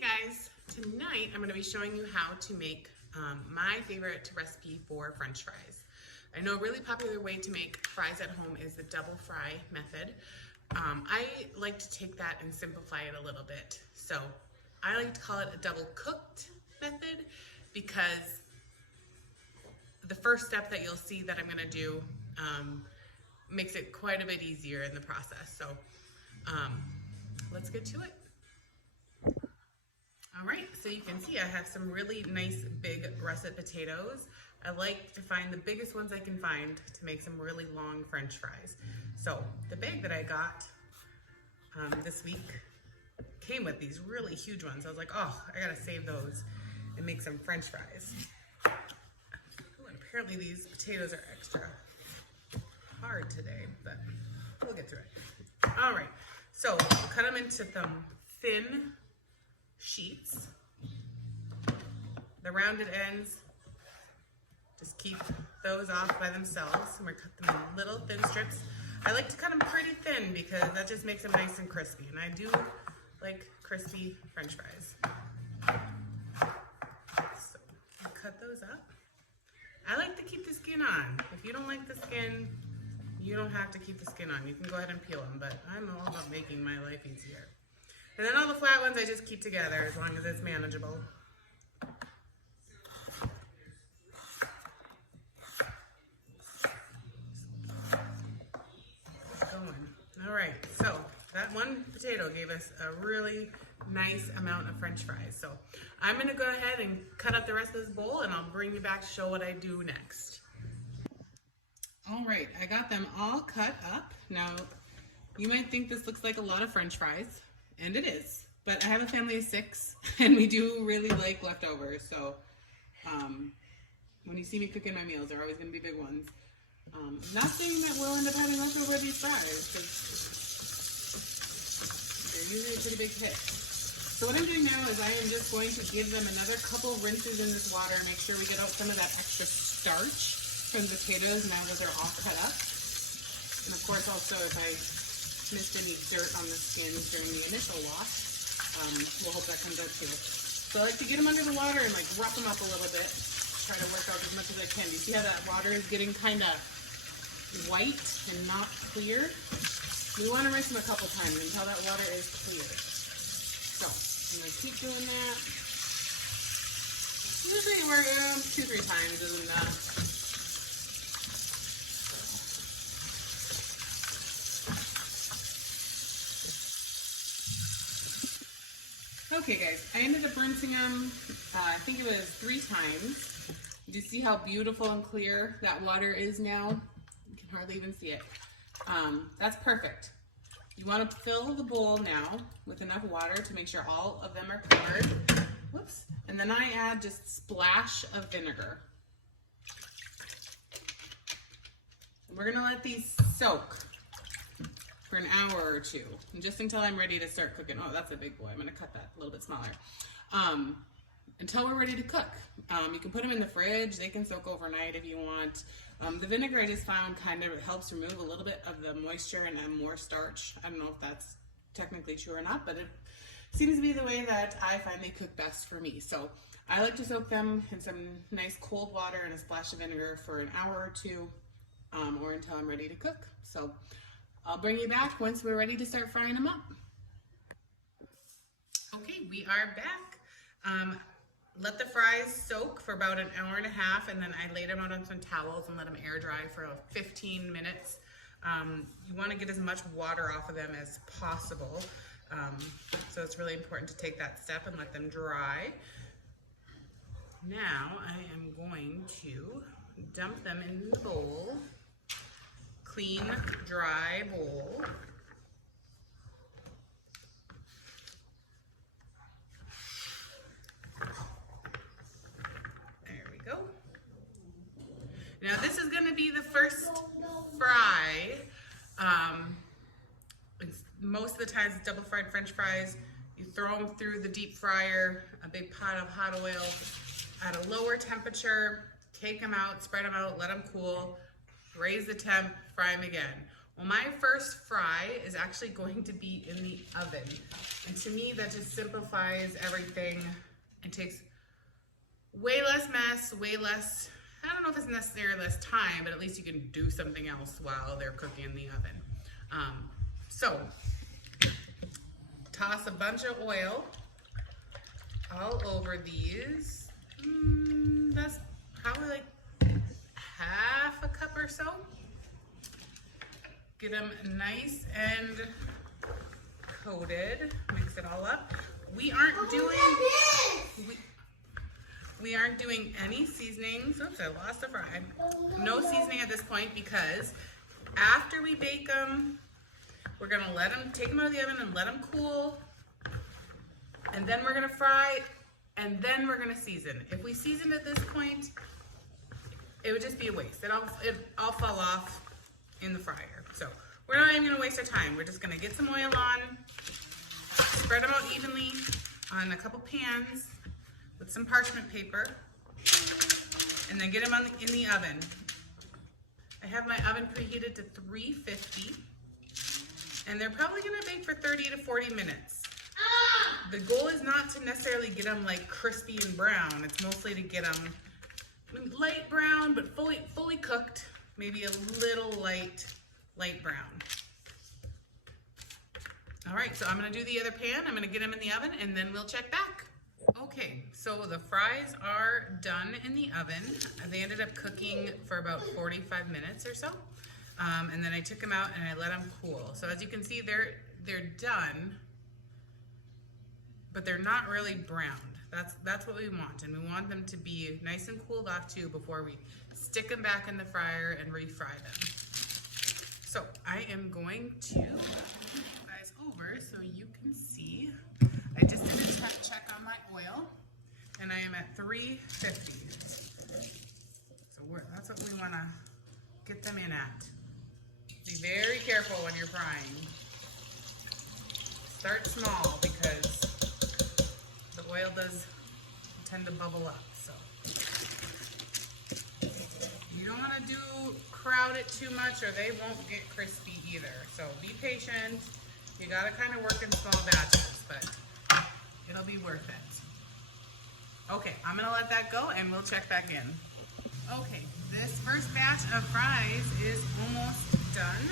Hey guys, tonight I'm going to be showing you how to make my favorite recipe for French fries. I know a really popular way to make fries at home is the double fry method. I like to take that and simplify it a little bit. So I like to call it a double cooked method because the first step that you'll see that I'm going to do makes it quite a bit easier in the process. So let's get to it. All right, so you can see I have some really nice big russet potatoes. I like to find the biggest ones I can find to make some really long French fries. So the bag that I got this week came with these really huge ones. I was like, oh, I gotta save those and make some French fries. Ooh, and apparently these potatoes are extra hard today, but we'll get through it. All right, so we'll cut them into some thin sheets. The rounded ends, just keep those off by themselves. And we're gonna cut them in little thin strips. I like to cut them pretty thin because that just makes them nice and crispy. And I do like crispy French fries. So cut those up. I like to keep the skin on. If you don't like the skin, you don't have to keep the skin on. You can go ahead and peel them, but I'm all about making my life easier. And then all the flat ones I just keep together as long as it's manageable. All right, so that one potato gave us a really nice amount of French fries. So I'm gonna go ahead and cut up the rest of this bowl and I'll bring you back to show what I do next. All right, I got them all cut up. Now, you might think this looks like a lot of French fries. And it is, but I have a family of 6 and we do really like leftovers. So when you see me cooking my meals, they're always gonna be big ones. Not saying that we'll end up having leftover these fries because they're usually a pretty big hit. So what I'm doing now is I am just going to give them another couple rinses in this water, make sure we get out some of that extra starch from the potatoes now that they're all cut up. And of course also if I missed any dirt on the skins during the initial wash, we'll hope that comes out too. So I like to get them under the water and like rough them up a little bit, try to work out as much as I can. Do you see how that water is getting kind of white and not clear? We want to rinse them a couple times until that water is clear. So I'm going to keep doing that. Usually we're 2-3 times isn't enough. Okay guys, I ended up rinsing them, I think it was 3 times. Do you see how beautiful and clear that water is now? You can hardly even see it. That's perfect. You want to fill the bowl now with enough water to make sure all of them are covered. Whoops. And then I add just a splash of vinegar. We're going to let these soak for an hour or 2, and just until I'm ready to start cooking. Oh, that's a big boy. I'm gonna cut that a little bit smaller. Until we're ready to cook. You can put them in the fridge. They can soak overnight if you want. The vinegar I just found kind of helps remove a little bit of the moisture and add more starch. I don't know if that's technically true or not, but it seems to be the way that I find they cook best for me. So I like to soak them in some nice cold water and a splash of vinegar for an hour or 2, or until I'm ready to cook. So I'll bring you back once we're ready to start frying them up. Okay, we are back. Let the fries soak for about an hour and a half, and then I laid them out on some towels and let them air dry for 15 minutes. You want to get as much water off of them as possible. So it's really important to take that step and let them dry. Now I am going to dump them in the bowl. Clean, dry bowl. There we go. Now this is going to be the first fry. Most of the times double fried French fries, you throw them through the deep fryer, a big pot of hot oil at a lower temperature, take them out, spread them out, let them cool. Raise the temp, fry them again. Well, my first fry is actually going to be in the oven. And to me, that just simplifies everything. It takes way less mess, way less, I don't know if it's necessarily less time, but at least you can do something else while they're cooking in the oven. So, toss a bunch of oil all over these. That's probably like half a cup or so. Get them nice and coated. Mix it all up. We aren't doing any seasonings. Oops, I lost the fry. No seasoning at this point because after we bake them, we're gonna take them out of the oven and let them cool. And then we're gonna fry, and then we're gonna season. If we seasoned at this point, it would just be a waste. It all fall off in the fryer. So we're not even gonna waste our time. We're just gonna get some oil on, spread them out evenly on a couple pans with some parchment paper, and then get them in the oven. I have my oven preheated to 350, and they're probably gonna bake for 30 to 40 minutes. The goal is not to necessarily get them like crispy and brown. It's mostly to get them light brown, but fully cooked, maybe a little light brown. All right, so I'm gonna do the other pan. I'm gonna get them in the oven and then we'll check back. Okay, so the fries are done in the oven. They ended up cooking for about 45 minutes or so. And then I took them out and I let them cool. So as you can see, they're done, but they're not really browned. That's what we want, and we want them to be nice and cooled off too before we stick them back in the fryer and refry them. So I am going to move you guys over so you can see. I just did a check on my oil, and I am at 350. So that's what we want to get them in at. Be very careful when you're frying. Start small because the oil does tend to bubble up. So you don't want to crowd it too much or they won't get crispy either. So be patient. You got to kind of work in small batches, but it'll be worth it. Okay, I'm going to let that go and we'll check back in. Okay, this first batch of fries is almost done.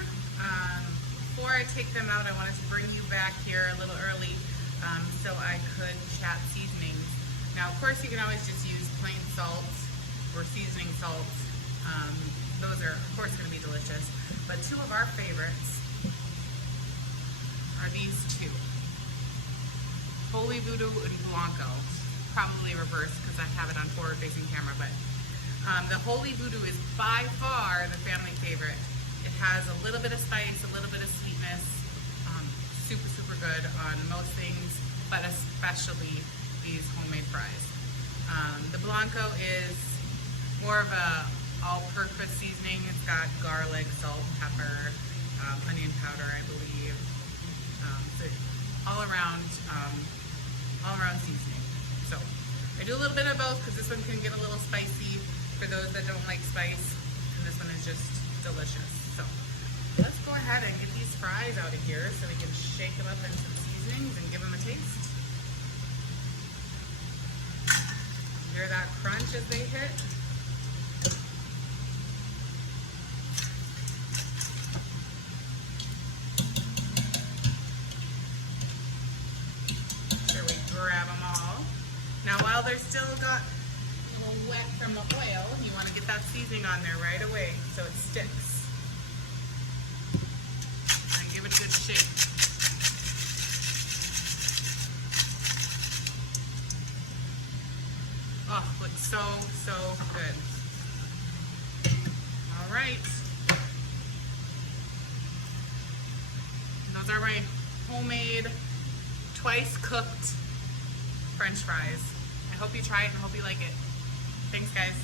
Before I take them out, I wanted to bring you back here a little early so I could chat seasonings. Now, of course, you can always just use plain salt or seasoning salts. Those are, of course, going to be delicious. But two of our favorites are these two. Holy Voodoo and Blanco. Probably reversed because I have it on forward-facing camera, but the Holy Voodoo is by far the family favorite. It has a little bit of spice, a little bit of sweetness. Super, super good on most things, but especially these homemade fries. The Blanco is more of a all-purpose seasoning. It's got garlic, salt, pepper, onion powder, I believe. So all around seasoning. So I do a little bit of both because this one can get a little spicy for those that don't like spice, and this one is just delicious. So let's go ahead and get these fries out of here so we can shake them up in some seasonings and give them a taste. Hear that crunch as they hit? Sure, we grab them all. Now, while they're still got a little wet from the oil, you want to get that seasoning on there right away so it sticks. And give it a good shake. Oh, looks so, so good. All right. Those are my homemade, twice cooked French fries. I hope you try it and hope you like it. Thanks, guys.